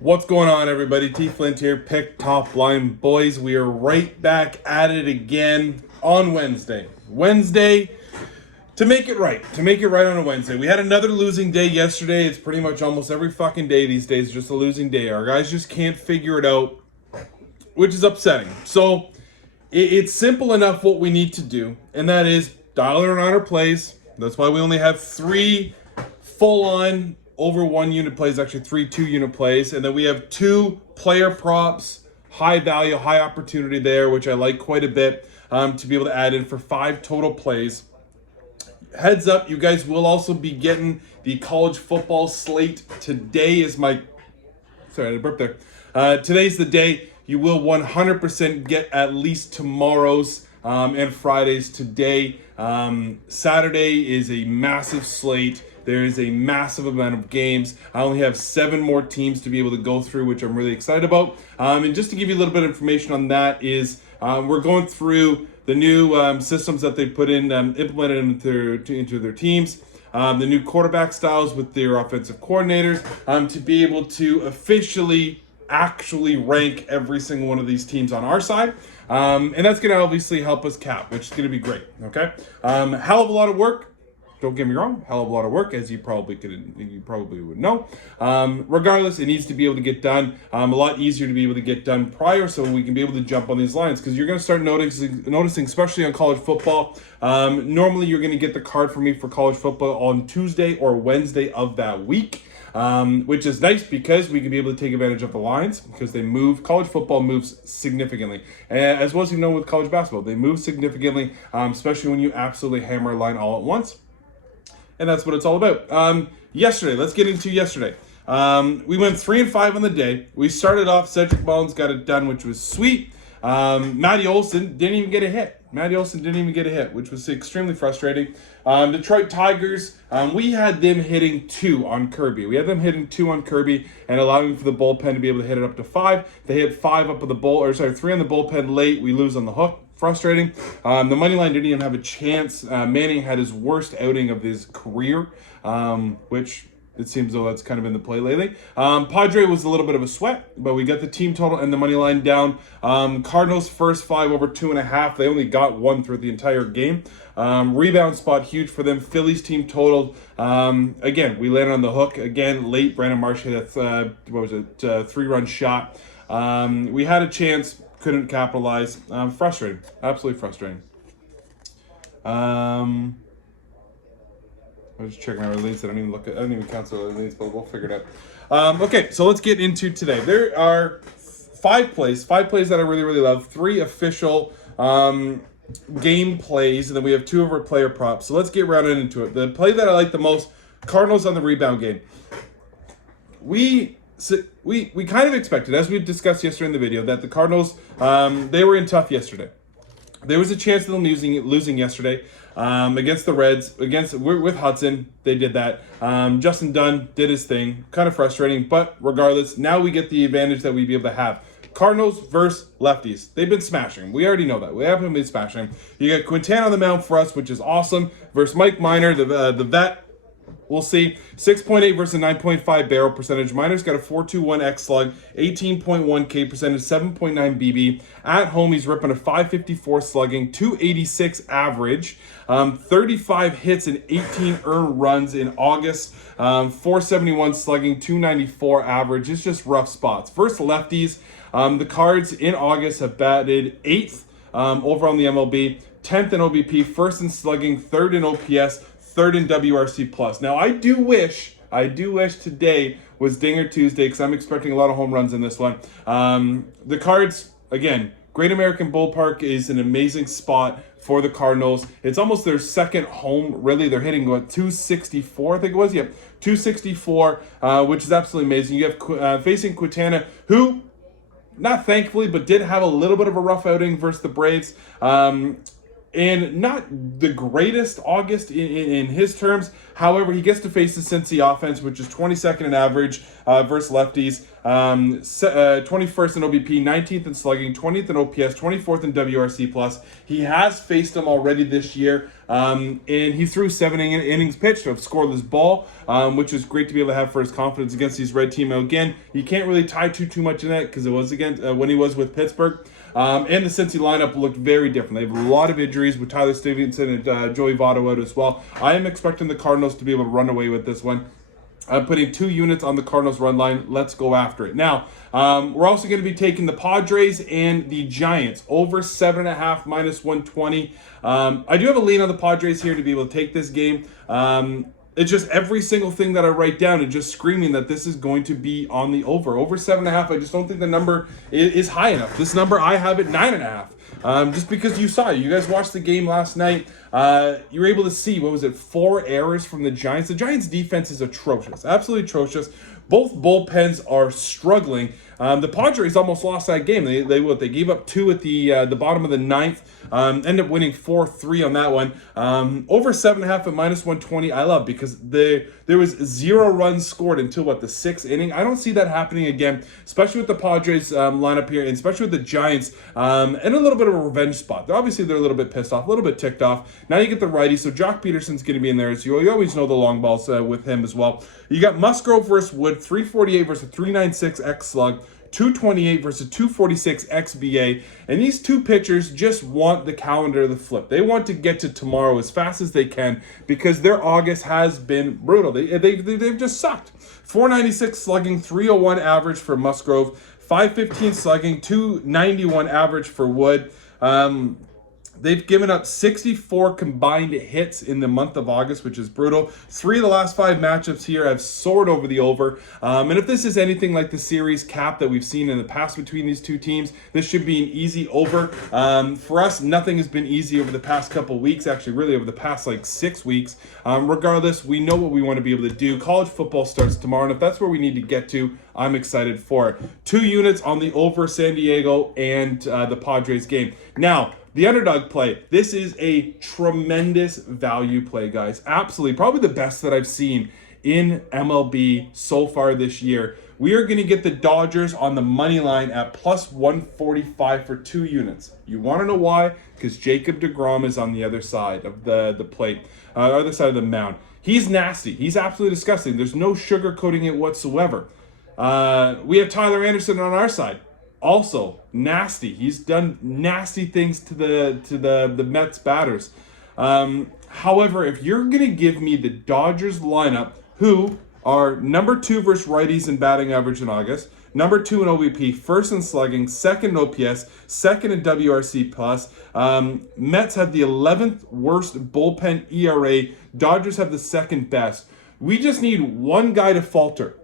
What's going on, everybody? T Flint here, Pick Top Line Boys. We are right back at it again on Wednesday. To make it right. To make it right on a Wednesday. We had another losing day yesterday. It's pretty much almost every fucking day these days, just a losing day. Our guys just can't figure it out, which is upsetting. So, it's simple enough what we need to do, and that is dial in on our plays. That's why we only have 3 full-on over 1 unit plays, actually 3 2-unit plays, and then we have 2 player props, high value, high opportunity there, which I like quite a bit, to be able to add in for 5 total plays. Heads up, you guys will also be getting the college football slate. Today is my... Sorry, I had a burp there. Today's the day. You will 100% get at least tomorrow's and Friday's today. Saturday is a massive slate. There is a massive amount of games. I only have 7 more teams to be able to go through, which I'm really excited about. And just to give you a little bit of information on that is we're going through the new systems that they put in, implemented into their teams. The new quarterback styles with their offensive coordinators to be able to officially actually rank every single one of these teams on our side. And that's going to obviously help us cap, which is going to be great. Okay. Hell of a lot of work. Don't get me wrong, hell of a lot of work, as you probably would know. Regardless, it needs to be able to get done. A lot easier to be able to get done prior, so we can be able to jump on these lines. Because you're going to start noticing, especially on college football. Normally, you're going to get the card from me for college football on Tuesday or Wednesday of that week. Which is nice because we can be able to take advantage of the lines because they move. College football moves significantly, as well as you know with college basketball, they move significantly, especially when you absolutely hammer a line all at once. And that's what it's all about. Yesterday, let's get into yesterday. We went 3-5 on the day. We started off, Cedric Mullins got it done, which was sweet. Matty Olson didn't even get a hit. Which was extremely frustrating. Detroit Tigers, we had them hitting 2 on Kirby. And allowing for the bullpen to be able to hit it up to 5. They hit 3 on the bullpen late. We lose on the hook. Frustrating. The money line didn't even have a chance. Manning had his worst outing of his career, which it seems though that's kind of in the play lately. Padre was a little bit of a sweat, but we got the team total and the money line down. Cardinals first 5 over 2.5. They only got 1 through the entire game. Rebound spot huge for them. Phillies team totaled. Again, we landed on the hook again late. Brandon Marsh hit a 3-run shot. We had a chance. Couldn't capitalize. Frustrating. Absolutely frustrating. I was just checking our leads. I didn't even cancel our leads, but we'll figure it out. Okay, so let's get into today. There are 5 plays that I really, really love. 3 official game plays, and then we have 2 of our player props. So let's get right into it. The play that I like the most, Cardinals on the rebound game. We kind of expected, as we discussed yesterday in the video, that the Cardinals, they were in tough yesterday. There was a chance of them losing yesterday against the Reds, with Hudson. They did that. Justin Dunn did his thing. Kind of frustrating, but regardless, now we get the advantage that we'd be able to have. Cardinals versus lefties. They've been smashing. We already know that. We haven't been smashing. You got Quintana on the mound for us, which is awesome, versus Mike Minor, the vet. We'll see. 6.8 versus 9.5 barrel percentage. Minor's got a 4.21 X slug, 18.1 K percentage, 7.9 BB. At home, he's ripping a 5.54 slugging, 2.86 average, 35 hits and 18 earned runs in August, 4.71 slugging, 2.94 average. It's just rough spots. Versus lefties, the Cards in August have batted 8th over on the MLB, 10th in OBP, 1st in slugging, 3rd in OPS, 3rd in WRC plus. Now I do wish today was Dinger Tuesday because I'm expecting a lot of home runs in this one. The Cards, again, Great American Ballpark is an amazing spot for the Cardinals. It's almost their second home, really. They're hitting 264, I think it was. Yep, 264, which is absolutely amazing. You have facing Quintana, who, not thankfully, but did have a little bit of a rough outing versus the Braves. And not the greatest August in his terms. However, he gets to face the Cincy offense, which is 22nd in average versus lefties, 21st in OBP, 19th in slugging, 20th in OPS, 24th in WRC+. He has faced them already this year, and he threw 7 innings pitched of scoreless ball, which is great to be able to have for his confidence against these red team. Again, you can't really tie too much in that because it was against when he was with Pittsburgh. And the Cincy lineup looked very different. They have a lot of injuries with Tyler Stevenson and Joey Votto out as well. I am expecting the Cardinals to be able to run away with this one. I'm putting 2 units on the Cardinals run line. Let's go after it. Now, we're also going to be taking the Padres and the Giants over 7.5 minus 120. I do have a lean on the Padres here to be able to take this game. It's just every single thing that I write down is just screaming that this is going to be on the over. Over 7.5, I just don't think the number is high enough. This number, I have it 9.5. Just because you saw it. You guys watched the game last night. You were able to see, 4 errors from the Giants. The Giants' defense is atrocious. Absolutely atrocious. Both bullpens are struggling. The Padres almost lost that game. They gave up 2 at the bottom of the 9th. Ended up winning 4-3 on that one. Over 7.5 at minus 120. I love because there was 0 runs scored until the 6th inning. I don't see that happening again, especially with the Padres lineup here, and especially with the Giants, and a little bit of a revenge spot. They're a little bit pissed off, a little bit ticked off. Now you get the righty, so Jock Peterson's going to be in there. So you always know the long balls with him as well. You got Musgrove versus Wood, 348 versus 396 X slug. 228 versus 246 XBA, and these two pitchers just want the calendar to flip. They want to get to tomorrow as fast as they can because their August has been brutal. They've just sucked. 496 slugging, 301 average for Musgrove, 515 slugging, 291 average for Wood. They've given up 64 combined hits in the month of August, which is brutal. 3 of the last 5 matchups here have soared over the over. And if this is anything like the series cap that we've seen in the past between these two teams, this should be an easy over. For us, nothing has been easy over the past couple weeks, actually really over the past 6 weeks. Regardless, we know what we want to be able to do. College football starts tomorrow, and if that's where we need to get to, I'm excited for it. 2 units on the over San Diego and the Padres game. Now, the underdog play. This is a tremendous value play, guys. Absolutely. Probably the best that I've seen in MLB so far this year. We are going to get the Dodgers on the money line at plus 145 for 2 units. You want to know why? Because Jacob deGrom is on the other side of the plate, other side of the mound. He's nasty. He's absolutely disgusting. There's no sugarcoating it whatsoever. We have Tyler Anderson on our side. Also nasty. He's done nasty things to the Mets batters. However, if you're gonna give me the Dodgers lineup, who are number 2 versus righties in batting average in August, number 2 in OBP, 1st in slugging, 2nd in OPS, 2nd in WRC+. Mets have the 11th worst bullpen ERA. Dodgers have the 2nd best. We just need one guy to falter.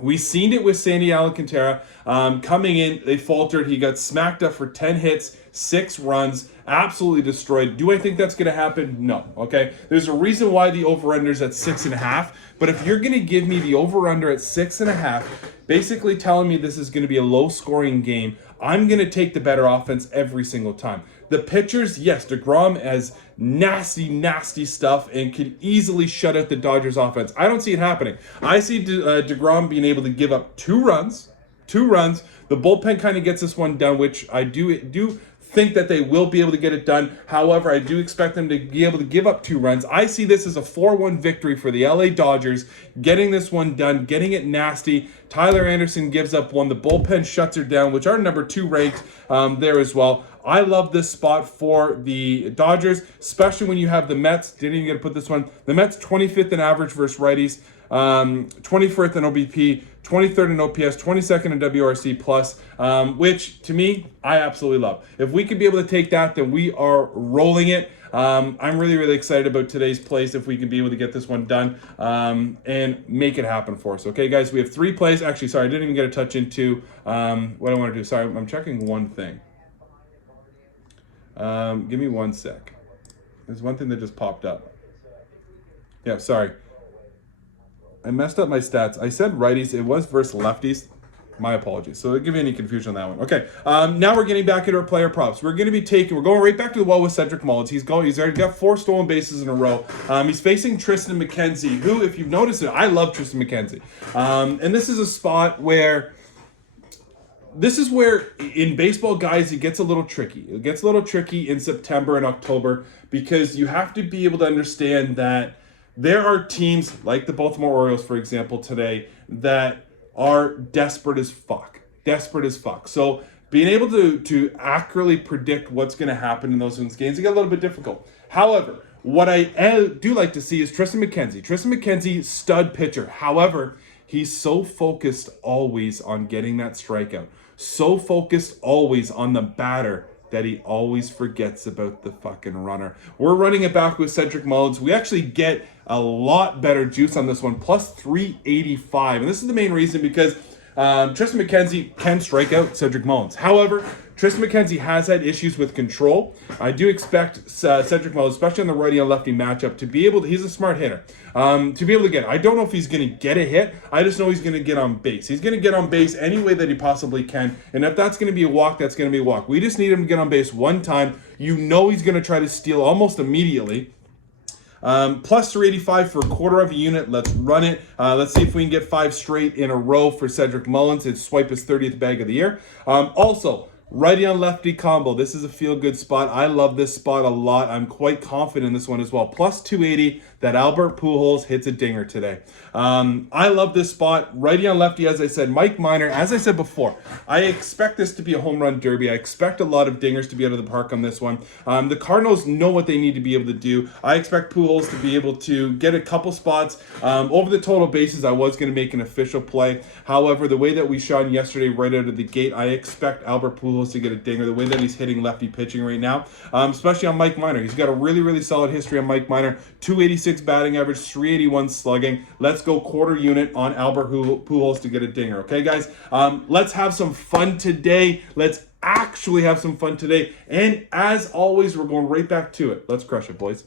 We seen it with Sandy Alcantara coming in. They faltered. He got smacked up for 10 hits, 6 runs, absolutely destroyed. Do I think that's going to happen? No. Okay. There's a reason why the over-under's at 6.5. But if you're going to give me the over-under at 6.5, basically telling me this is going to be a low-scoring game, I'm going to take the better offense every single time. The pitchers, yes, deGrom has nasty stuff and could easily shut out the Dodgers offense. I don't see it happening. I see deGrom being able to give up 2 runs. The bullpen kind of gets this one done, which I do think that they will be able to get it done. However, I do expect them to be able to give up 2 runs. I see this as a 4-1 victory for the LA Dodgers, getting this one done, getting it nasty. Tyler Anderson gives up 1. The bullpen shuts her down, which are number 2 ranked there as well. I love this spot for the Dodgers, especially when you have the Mets. Didn't even get to put this one. The Mets 25th in average versus righties, 21st in OBP, 23rd in OPS, 22nd in WRC+, which to me, I absolutely love. If we could be able to take that, then we are rolling it. I'm really excited about today's plays if we can be able to get this one done and make it happen for us. Okay, guys, we have 3 plays. Actually, sorry, I didn't even get a touch into what I want to do. Sorry, I'm checking one thing. Give me 1 sec. There's one thing that just popped up. Yeah, sorry. I messed up my stats. I said righties. It was versus lefties. My apologies. So, give me any confusion on that one. Okay. Now we're getting back into our player props. We're going right back to the well with Cedric Mullins. He's already got 4 stolen bases in a row. He's facing Tristan McKenzie, who, if you've noticed it, I love Tristan McKenzie. And this is a spot where in baseball, guys, it gets a little tricky. It gets a little tricky in September and October because you have to be able to understand that there are teams like the Baltimore Orioles, for example, today that are desperate as fuck. So being able to accurately predict what's going to happen in those games, it got a little bit difficult. However, what I do like to see is Tristan McKenzie. Tristan McKenzie, stud pitcher. However, he's so focused always on getting that strikeout. So focused always on the batter that he always forgets about the fucking runner. We're running it back with Cedric Mullins. We actually get a lot better juice on this one, plus 385. And this is the main reason because Tristan McKenzie can strike out Cedric Mullins. However, Tristan McKenzie has had issues with control. I do expect Cedric Mullins, especially on the righty and lefty matchup, to be able to, he's a smart hitter, to be able to get, I don't know if he's going to get a hit. I just know he's going to get on base. He's going to get on base any way that he possibly can. And if that's going to be a walk, that's going to be a walk. We just need him to get on base one time. You know he's going to try to steal almost immediately. Plus 385 for a quarter of a unit. Let's run it. Let's see if we can get 5 straight in a row for Cedric Mullins. It's swipe his 30th bag of the year. Also, righty on lefty combo. This is a feel-good spot. I love this spot a lot. I'm quite confident in this one as well. Plus 280 that Albert Pujols hits a dinger today. I love this spot. Righty on lefty, as I said. Mike Minor, as I said before, I expect this to be a home run derby. I expect a lot of dingers to be out of the park on this one. The Cardinals know what they need to be able to do. I expect Pujols to be able to get a couple spots. Over the total bases, I was going to make an official play. However, the way that we shot yesterday right out of the gate, I expect Albert Pujols to get a dinger. The way that he's hitting lefty pitching right now, especially on Mike Minor. He's got a really, really solid history on Mike Minor. 286 batting average, 381 slugging. Let's go quarter unit on Albert Pujols to get a dinger. Okay, guys? Let's have some fun today. Let's actually have some fun today. And as always, we're going right back to it. Let's crush it, boys.